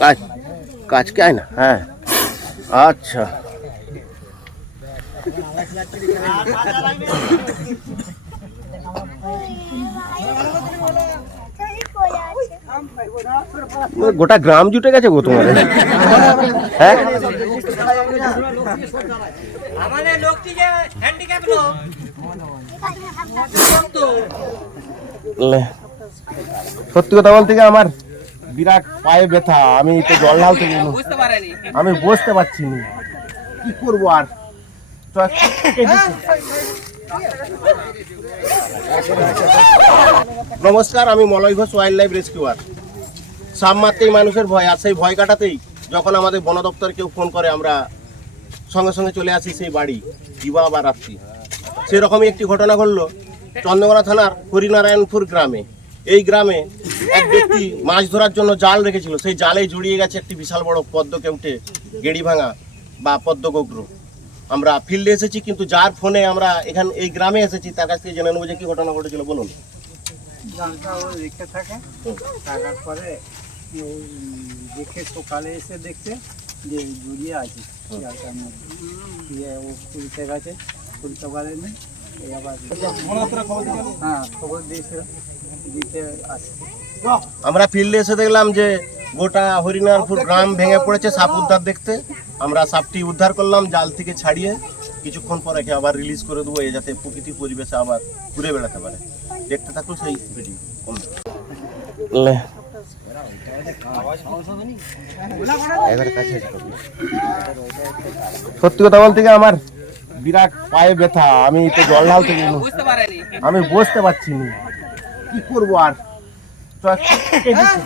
কাজ কাজ কে আয় না? হ্যাঁ। আচ্ছা। গোটা গ্রাম জুটে গেছে গো তোমাদের। হ্যাঁ? আমাদের লোকটি যে হ্যান্ডিক্যাপ লোক সত্যি কথা বলতে আমার বিরাট পায়ে ব্যথা আমি তো জল ঢালতে বুঝতে আমি বসতে পারছি না। কি করব আর? নমস্কার আমি Malay Ghosh wildlife rescuer সাপ মারতেই মানুষের ভয় আর সেই ভয় কাটাতেই যখন আমাদের বন দপ্তর কেউ ফোন করে আমরা সঙ্গে সঙ্গে চলে আসি সেই বাড়ি দিবা বা রাত্রি। সেরকমই একটি ঘটনা ঘটলো চন্দ্রকোনা থানার হরিনারায়ণপুর গ্রামে। এই গ্রামে এক ব্যক্তি মাছ ধরার জন্য জাল রেখেছিল। সেই জালে জড়িয়ে গেছে একটি বিশাল বড় পদ্ম কেউটে গেড়ি ভাঙা বা পদ্ম গোগ্র। আমরা ফিল্ডে এসেছি কিন্তু যার ফোনে আমরা এখান এই গ্রামে এসেছি তার কাছ থেকে জেনে নেব যে কি ঘটনা ঘটেছিল বলুন। জালটা ও রেখে থাকে। থাকার পরে ও দেখে সকালে এসে দেখছে যে জড়িয়ে আছে জালটার মধ্যে। দিয়ে ও খুলতে গেছে খুলতে পারেনি। এই আবার হ্যাঁ খবর দিয়েছিল দিতে আসছে। আমরা ফিল্ডে এসে দেখলাম যে গোটা হরিনারপুর গ্রাম ভেঙে পড়েছে সাপ উদ্ধার দেখতে। আমরা সাপটি উদ্ধার করলাম জাল থেকে ছাড়িয়ে কিছুক্ষণ পর একে আবার রিলিজ করে দেবো এ যাতে প্রকৃতি পরিবেশে আবার ঘুরে বেড়াতে পারে। দেখতে থাকুন সেই ভিডিও সত্যি কথা বলতে কি আমার বিরাট পায়ে ব্যথা আমি তো জল ঢালতে আমি বসতে পারছি না। কি করব আর? চ- কি হলো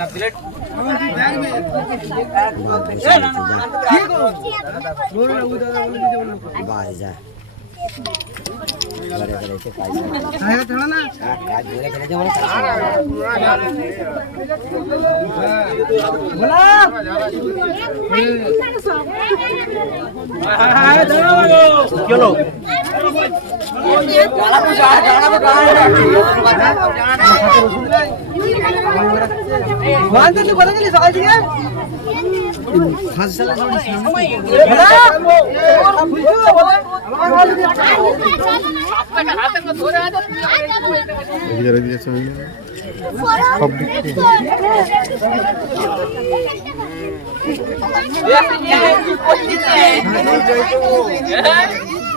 এরকম টপ করে কেউ ধরবে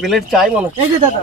প্লেট চাই মনে। এই যে দাদা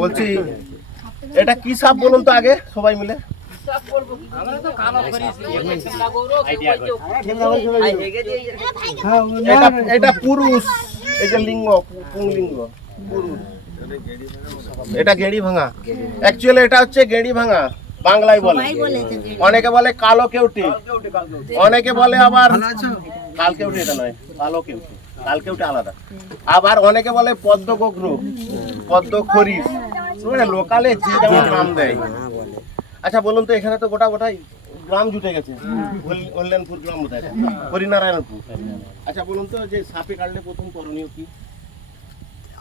বলছি, এটা কি সাপ বলুন তো আগে, সবাই মিলে? এটা এটা পুরুষ যে লিঙ্গ, পুংলিঙ্গ, পুরুষ। এটা গেড়ি ভাঙা। অ্যাকচুয়ালি এটা হচ্ছে গেড়ি ভাঙা। বাংলায় বলে। অনেকে বলে কালো কেউটি। অনেকে বলে আবার কাল কেউটি এটা নয় কালো কেউটি। কাল কেউটি আলাদা। আবার অনেকে বলে পদ্ম গোগ্রু পদ্ম খরিস মানে লোকালে যে যেমন নাম দেয়। আচ্ছা বলুন তো এখানে তো গোটা গোটাই গ্রাম জুটে গেছে। কল্যাণপুর গ্রাম বোধহয় হরিনারায়ণপুর। আচ্ছা বলুন তো যে সাপে কাটলে প্রথম করণীয় কি?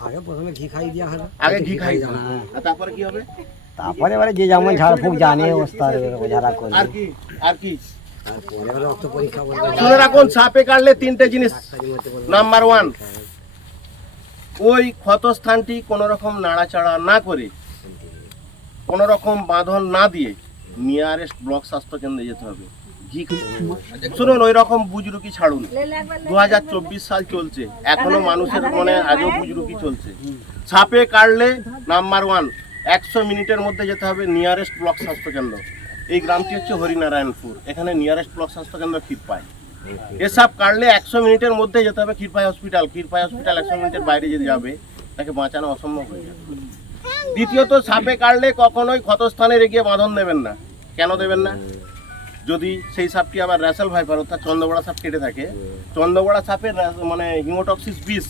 আগে প্রথমে ঘি খাই দেওয়া হলো আগে ঘি খাই আর তারপরে কি হবে? তারপরে এবারে যে যেমন ঝাড়ফুঁক জানে ওস্তাদ যারা করে আর কি আর কি? শুনে রাখুন সাপে কাটলে তিনটে জিনিস। নাম্বার ওয়ান ওই ক্ষতস্থানটি কোনো রকম নাড়াচাড়া না করে কোনো রকম বাঁধন না দিয়ে নিয়ারেস্ট ব্লক স্বাস্থ্য কেন্দ্রে যেতে হবে। শুনুন ওই রকম বুজরুকি ছাড়ুন। দু হাজার চব্বিশ সাল চলছে। এখনও মানুষের মনে আজও বুজরুকি চলছে। সাপে কাটলে নাম্বার ওয়ান একশো মিনিটের মধ্যে যেতে হবে নিয়ারেস্ট ব্লক স্বাস্থ্যকেন্দ্র। এই গ্রামটি হচ্ছে হরিনারায়ণপুর। এখানে নিয়ারেস্ট ব্লক স্বাস্থ্যকেন্দ্র ক্ষীরপাই। এসব কাটলে একশো মিনিটের মধ্যে যেতে হবে ক্ষীরপাই হসপিটাল। ক্ষীরপাই হসপিটাল একশো মিনিটের বাইরে যদি যাবে, তাকে বাঁচানো অসম্ভব হয়ে যাবে। দ্বিতীয়ত, সাপে কাটলে কখনোই ক্ষতস্থানে রেখে বাঁধন দেবেন না। কেন দেবেন না? যদি সেই সাপটি আবার র্যাসেল ভাইপার, অর্থাৎ চন্দ্রবড়া সাপ কেটে থাকে, চন্দ্রবড়া সাপের মানে হিমোটক্সিস বিষ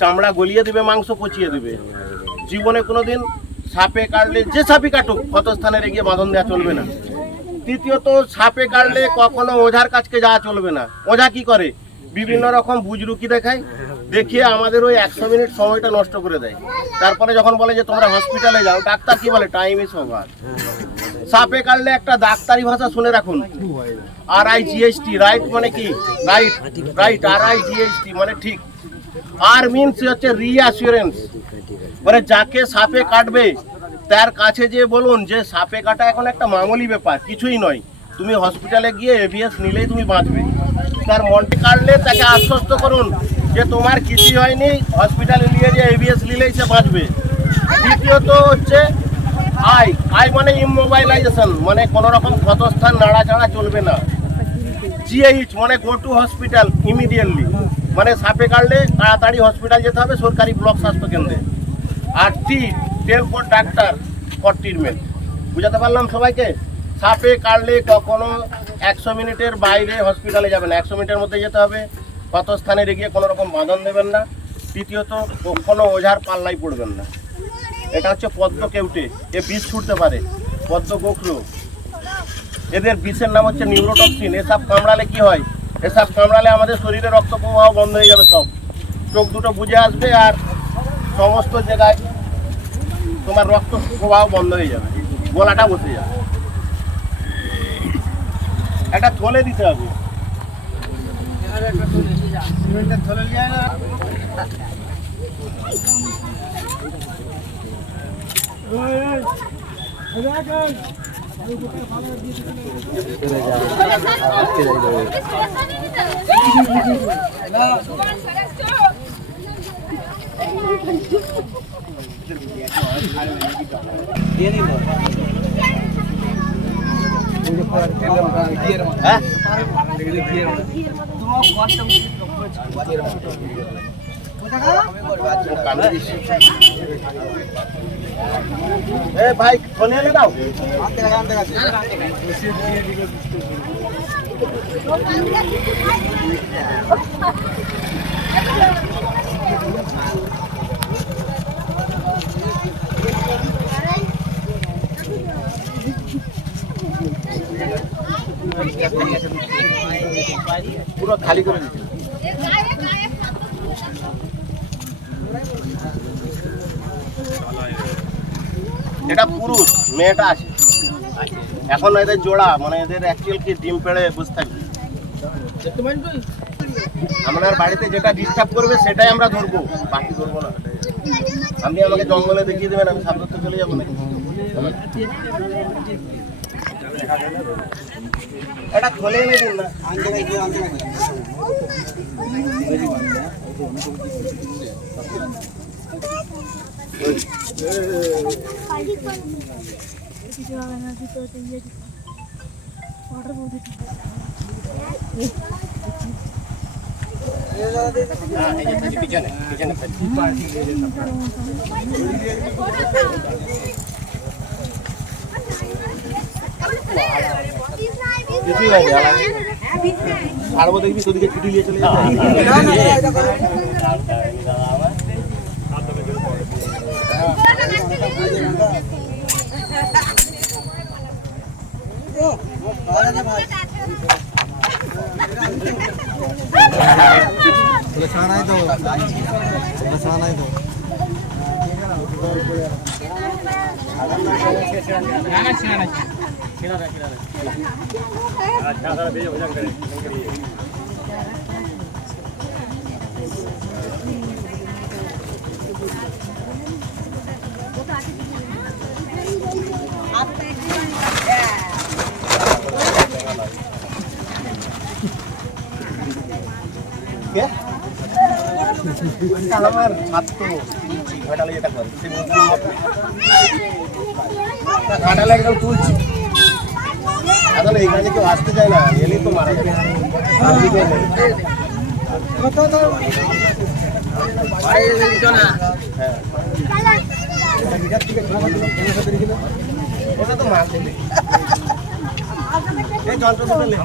চামড়া গলিয়ে দেবে, মাংস পচিয়ে দেবে। জীবনে কোনোদিন সাপে কাটলে যে সাপই কাটুক, ক্ষতস্থানে রেখে বাঁধন দেওয়া চলবে না। তৃতীয়ত, সাপে কাটলে কখনো ওঝার কাছকে যাওয়া চলবে না। ওঝা কি করে? বিভিন্ন রকম বুজরুকি দেখায়, দেখিয়ে আমাদের ওই একশো মিনিট সময়টা নষ্ট করে দেয়। তারপরে যখন বলে যে তোমরা হসপিটালে যাও, ডাক্তার কি বলে? টাইম ইস ওভার সাপে কাটলে একটা ডাক্তারি ভাষা শুনে রাখুন। আর আই জিএসটি রাইট মানে কি? রাইট রাইট আর আই জিএসটি মানে ঠিক। আর মিনস হচ্ছে রিঅ্যাসুরেন্স মানে যাকে সাপে কাটবে, তার কাছে যে বলুন যে সাপে কাটা এখন একটা মামুলি ব্যাপার, কিছুই নয়। তুমি হসপিটালে গিয়ে এভিএস নিলেই তুমি বাঁচবে। তার মনটি কাটলে তাকে আশ্বস্ত করুন যে তোমার কিছুই হয়নি হসপিটালে নিয়ে যে এভিএস নিলেই সে বাঁচবে। দ্বিতীয়ত হচ্ছে আই আই মানে ইমোবাইলাইজেশন মানে কোনো রকম ক্ষতস্থান, নাড়াচাড়া চলবে না। জিএইচ মানে গো টু হসপিটাল ইমিডিয়েটলি মানে সাপে কাটলে তাড়াতাড়ি হসপিটাল যেতে হবে, সরকারি ব্লক স্বাস্থ্য কেন্দ্রে। আর টি টেল ডাক্তার ফর ট্রিটমেন্ট বুঝাতে পারলাম সবাইকে? সাপে কাটলে কখনো একশো মিনিটের বাইরে হসপিটালে যাবেন একশো মিনিটের মধ্যে যেতে হবে। কত স্থানে রেগিয়ে কোনো রকম বাঁধন দেবেন না। তৃতীয়ত কখনো ওঝার পাল্লাই পড়বেন না। এটা হচ্ছে পদ্ম কেউটে। এ বিষ ছুটতে পারে। পদ্ম গোখরো। এদের বিষের নাম হচ্ছে নিউরোটক্সিন। এসব কামড়ালে কি হয়? এসব কামড়ালে আমাদের শরীরে রক্ত প্রবাহ বন্ধ হয়ে যাবে সব। চোখ দুটো বুঝে আসবে আর সমস্ত জায়গায় তোমার রক্ত প্রবাহ বন্ধ হয়ে যাবে। গলাটা বসে যাবে। একটা থলে দিতে হবে। ভাই ফোনে এনে দাও পুরো খালি করে এটা পুরুষ, মেয়েটা আছে। এখন এদের জোড়া মানে এদের অ্যাকচুয়াল কি ডিম পেড়ে বসে থাকবে? আপনার বাড়িতে যেটা ডিস্টার্ব করবে সেটাই আমরা ধরবো। বাকি ধরবো না। আপনি আমাকে জঙ্গলে দেখিয়ে দেবেন, আমি ধরতে চলে যাব নাকি? এটা খোলে না। ছাড়বো দেখবি তোদিকে ছুটি নিয়ে চলে যাবে Udah sana itu. Udah sana itu. Nah, আমার ছাত্র ঘাটালে যেটা করে একদম তুলছি। আসলে এখানে কেউ আসতে চায় না এলেই তো মারা যাবে। হ্যাঁ। ওটা তো মাছ। এই যন্ত্র দুটো নে।